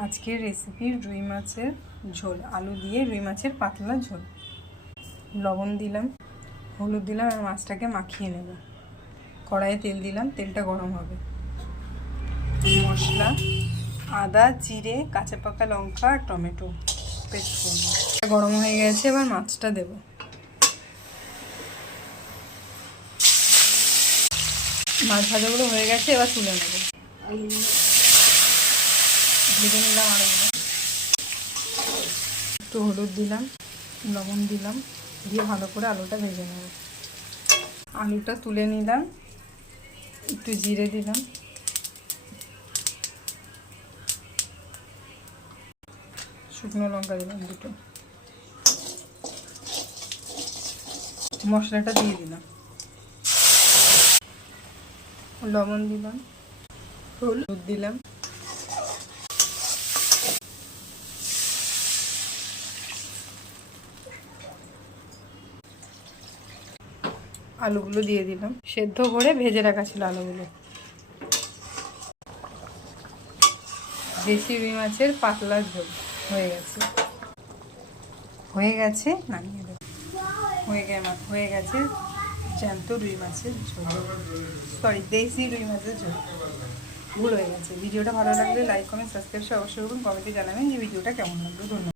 আজকের রেসিপি রুই মাছের ঝোল, আলু দিয়ে রুই মাছের পাতলা ঝোল। লবণ দিলাম, হলুদ দিলাম আর মাছটাকে মাখিয়ে নেব। কড়াইয়ে তেল দিলাম, তেলটা গরম হবে। মশলা আদা, জিরে, কাঁচা পাকা লঙ্কা আর টমেটো পেস্ট করব। গরম হয়ে গেছে, এবার মাছটা দেব। মাছ ভাজাগুলো হয়ে গেছে, এবার তুলে নেব। ভেজে নিলাম আলুগুলো, একটু হলুদ দিলাম, লবণ দিলাম, দিয়ে ভালো করে আলুটা ভেজে নেব। আলুটা তুলে নিলাম, একটু জিরে দিলাম, শুকনো লঙ্কা দিলাম দুটো, মশলাটা দিয়ে দিলাম, লবণ দিলাম, হলুদ দিলাম, আলুগুলো দিয়ে দিলাম। সেদ্ধ করে ভেজে রাখা ছিল আলুগুলো। দেশি রুই মাছের পাতলা ঝোল হয়ে গেছে নামিয়ে দেব। হয়ে গেছে জ্যান্ত রুই মাছের ঝোল, দেশি রুই মাছের ঝোল। ভুল হয়ে গেছে। ভিডিওটা ভালো লাগলে লাইক, কমেন্ট, সাবস্ক্রাইব অবশ্যই করুন। কমেন্টে জানাবেন যে ভিডিওটা কেমন লাগলো। ধন্যবাদ।